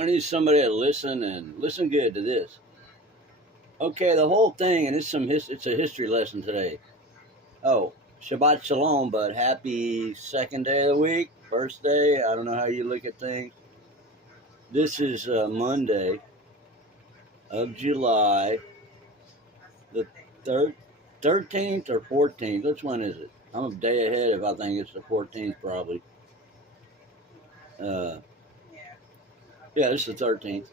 I need somebody to listen and listen good to this. Okay, the whole thing, and it's a history lesson today. Oh, Shabbat Shalom, but happy second day of the week, first day. I don't know how you look at things. This is Monday of July, the 13th or 14th. Which one is it? I'm a day ahead if I think it's the 14th, probably. Yeah, this is the 13th.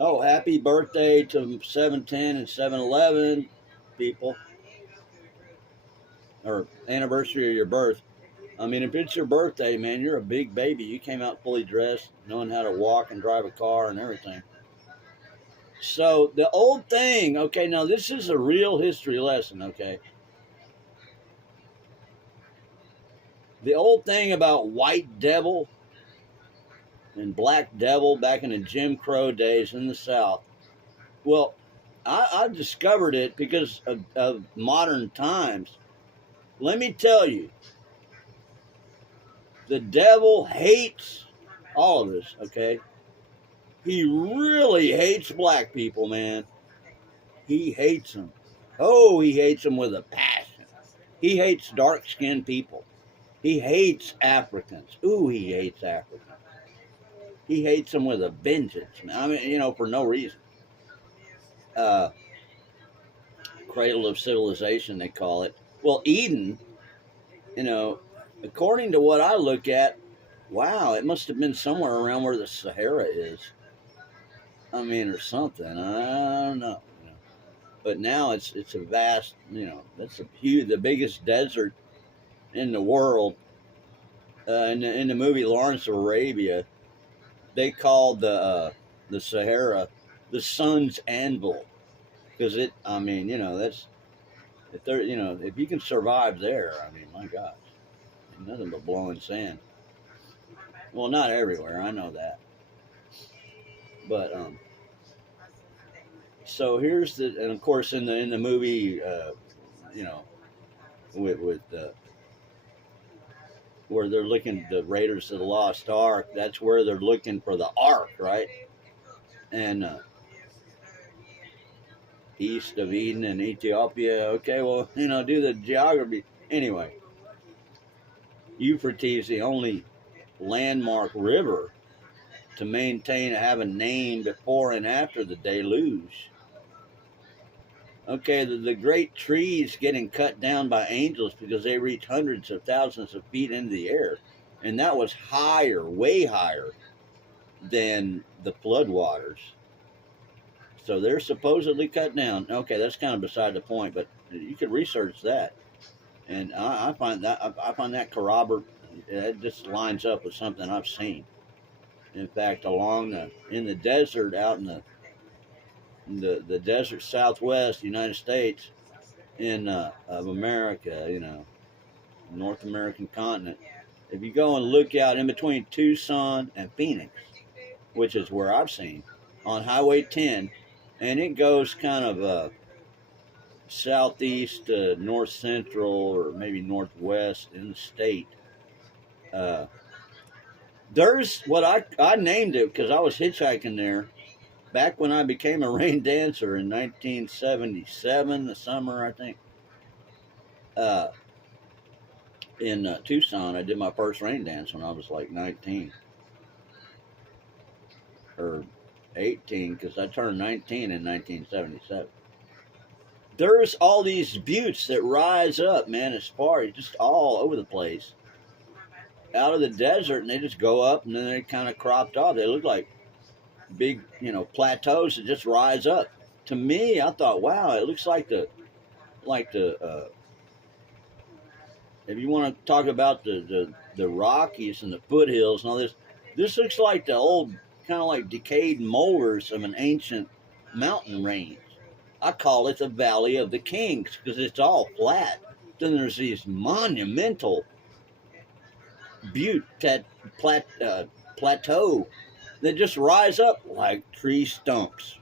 Oh, happy birthday to 710 and 711 people. Or anniversary of your birth. I mean, if it's your birthday, man, you're a big baby. You came out fully dressed, knowing how to walk and drive a car and everything. So the old thing, okay, now this is a real history lesson, okay? The old thing about white devil and black devil back in the JimCrow days in the South. Well, I discovered it because of modern times. Let me tell you, the devil hates all of us, okay? He really hates black people, man. He hates them. Oh, he hates them with a passion. He hates dark-skinned people. He hates Africans. Ooh, he hates Africans. He hates them with a vengeance, man. I mean, for no reason. Cradle of civilization, they call it. Well, Eden, according to what I look at, wow, it must have been somewhere around where the Sahara is. I mean, or something. I don't know. But now it's a vast, that's the biggest desert in the world. In the movie Lawrence of Arabia, they called the Sahara the sun's anvil, because that's if you can survive there, I mean, my gosh, nothing but blowing sand. Well, not everywhere, I know that, but so here's and of course in the movie, with where they're looking, the Raiders of the Lost Ark, that's where they're looking for the Ark, right? And east of Eden and Ethiopia. Okay, well, do the geography. Anyway, Euphrates, the only landmark river to have a name before and after the deluge. Okay, the great trees getting cut down by angels because they reach hundreds of thousands of feet into the air. And that was higher, way higher than the floodwaters. So they're supposedly cut down. Okay, that's kind of beside the point, but you could research that. And I find that corroborate. It just lines up with something I've seen. In fact, in the desert, out in the desert Southwest United States of America, North American continent. If you go and look out in between Tucson and Phoenix, which is where I've seen, on Highway 10, and it goes kind of southeast, north central, or maybe northwest in the state. There's what I named it because I was hitchhiking there back when I became a rain dancer in 1977, the summer, I think. In Tucson, I did my first rain dance when I was like 19 or 18, because I turned 19 in 1977. There's all these buttes that rise up, man, as far as just all over the place out of the desert, and they just go up and then they kind of cropped off. They look like big, plateaus that just rise up. To me, I thought, wow, it looks like the if you want to talk about the Rockies and the foothills and all this looks like the old kind of like decayed molars of an ancient mountain range. I call it the Valley of the Kings because it's all flat. Then there's these monumental plateau that just rise up like tree stumps.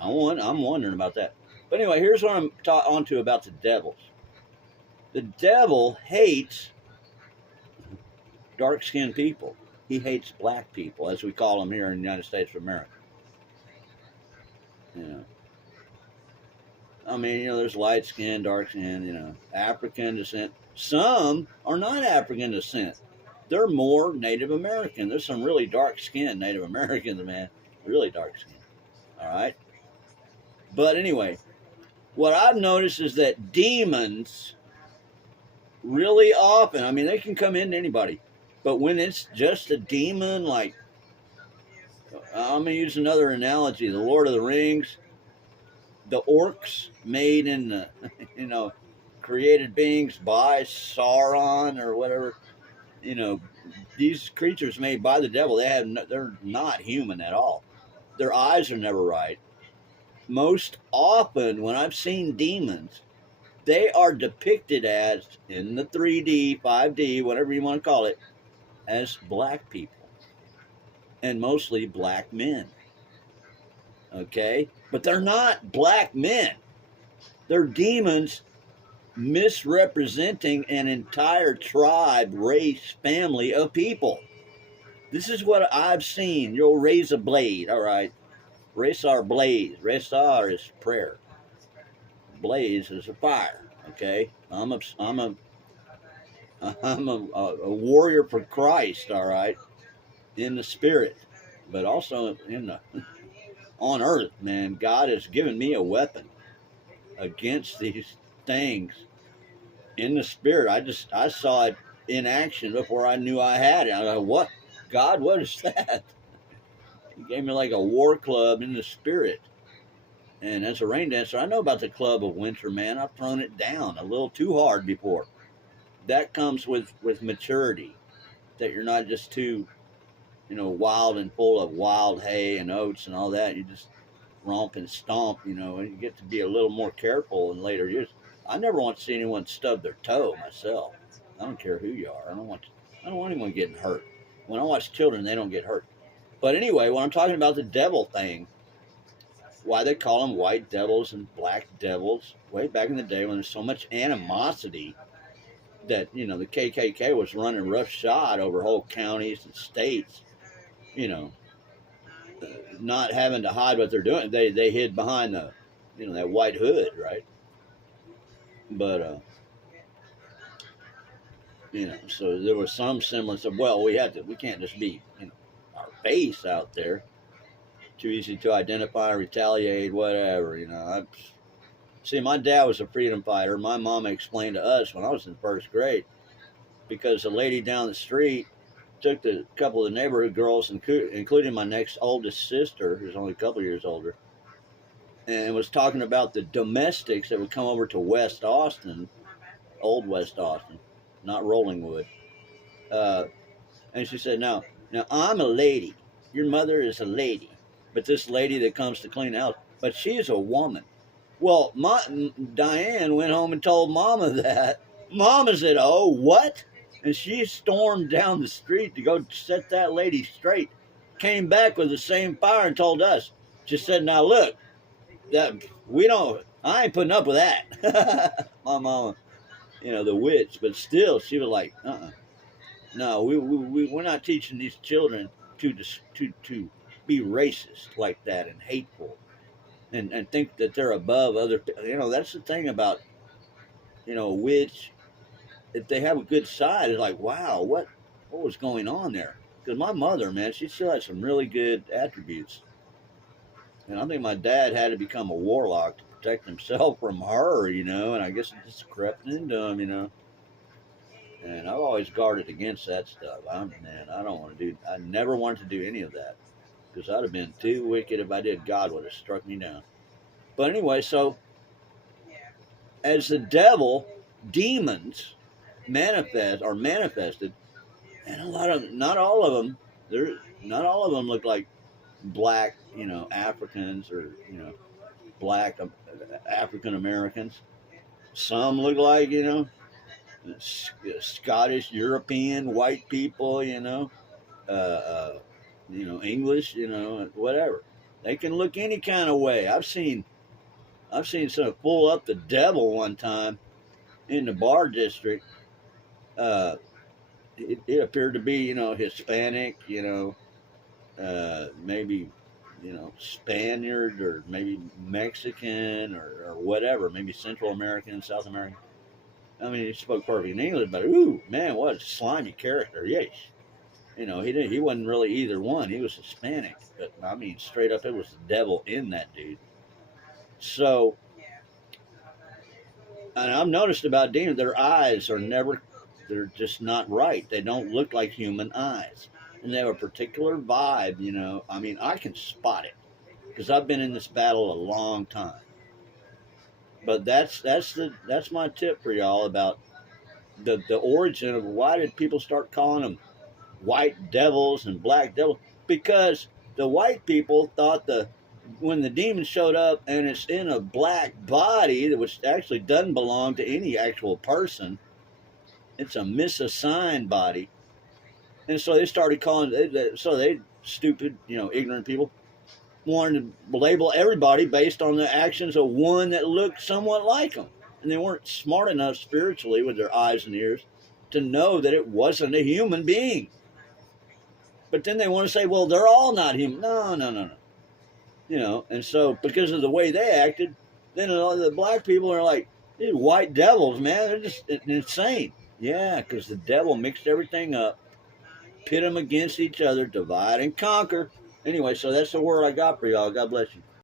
I'm wondering about that. But anyway, here's what I'm onto about the devils. The devil hates dark-skinned people. He hates black people, as we call them here in the United States of America. You know, I mean, you know, there's light skin, dark skin, you know, African descent. Some are not African descent. They're more Native American. There's some really dark skinned Native Americans, man. Really dark skin. All right. But anyway, what I've noticed is that demons really often, I mean, they can come into anybody, but when it's just a demon, like, I'm going to use another analogy, the Lord of the Rings, the orcs made in the, you know, created beings by Sauron or whatever, you know, these creatures made by the devil, they're not human at all. Their eyes are never right. Most often, when I've seen demons, they are depicted as, in the 3D, 5D, whatever you want to call it, as black people. And mostly black men. Okay? But they're not black men. They're demons misrepresenting an entire tribe, race, family of people. This is what I've seen. You'll raise a blade, all right? Resar blaze. Resar is prayer. Blaze is a fire. Okay, I'm a warrior for Christ. All right, in the spirit, but also in the on earth. Man, God has given me a weapon against these things in the spirit. I saw it in action before I knew I had it. I was like, what? God, what is that? He gave me like a war club in the spirit. And as a rain dancer, I know about the club of winter, man. I've thrown it down a little too hard before. That comes with maturity, that you're not just too, you know, wild and full of wild hay and oats and all that. You just romp and stomp, you know, and you get to be a little more careful in later years. I never want to see anyone stub their toe myself. I don't care who you are. I don't want anyone getting hurt. When I watch children, they don't get hurt. But anyway, when I'm talking about the devil thing, why they call them white devils and black devils, way back in the day when there's so much animosity that, you know, the KKK was running roughshod over whole counties and states, you know, not having to hide what they're doing. They hid behind the, you know, that white hood, right? But, you know, so there was some semblance of, well, we can't just be, you know, our face out there. Too easy to identify, retaliate, whatever, you know. See, my dad was a freedom fighter. My mama explained to us when I was in first grade, because the lady down the street took a couple of the neighborhood girls, including my next oldest sister, who's only a couple years older, and was talking about the domestics that would come over to West Austin, old West Austin, not Rollingwood. And she said, now I'm a lady. Your mother is a lady. But this lady that comes to clean the house, but she's a woman. Well, Diane went home and told Mama that. Mama said, oh, what? And she stormed down the street to go set that lady straight. Came back with the same fire and told us. She said, now look, I ain't putting up with that. My mama, you know, the witch. But still, she was like, no, we're not teaching these children to be racist like that and hateful and think that they're above other, you know. That's the thing about, you know, a witch. If they have a good side, it's like, wow, what was going on there? Because my mother, man, she still had some really good attributes. And I think my dad had to become a warlock to protect himself from her, you know, and I guess it just crept into him, you know. And I've always guarded against that stuff. I never wanted to do any of that, because I'd have been too wicked. If I did, God would have struck me down. But anyway, so as the devil, demons manifested, and not all of them look like black, you know, Africans or, you know, black African Americans. Some look like, you know, Scottish, European, white people, you know, English, you know, whatever. They can look any kind of way. I've seen some pull up the devil one time in the bar district. it appeared to be, Hispanic, maybe, Spaniard or maybe Mexican or whatever, maybe Central American, South American. I mean, he spoke perfect English, but ooh, man, what a slimy character. Yes. He wasn't really either one. He was Hispanic, but I mean, straight up, it was the devil in that dude. So, and I've noticed about demons, their eyes are never, they're just not right. They don't look like human eyes. And they have a particular vibe, I mean, I can spot it because I've been in this battle a long time. But that's my tip for y'all about the origin of why did people start calling them white devils and black devils? Because the white people thought when the demon showed up and it's in a black body that which actually doesn't belong to any actual person, it's a misassigned body, and so they started calling. So they stupid, ignorant people wanted to label everybody based on the actions of one that looked somewhat like them, and they weren't smart enough spiritually with their eyes and ears to know that it wasn't a human being. But then they want to say, well, they're all not human. No. And so because of the way they acted, then the black people are like, these white devils, man, they're just insane. Yeah, because the devil mixed everything up, pit them against each other, divide and conquer. Anyway, so that's the word I got for y'all. God bless you.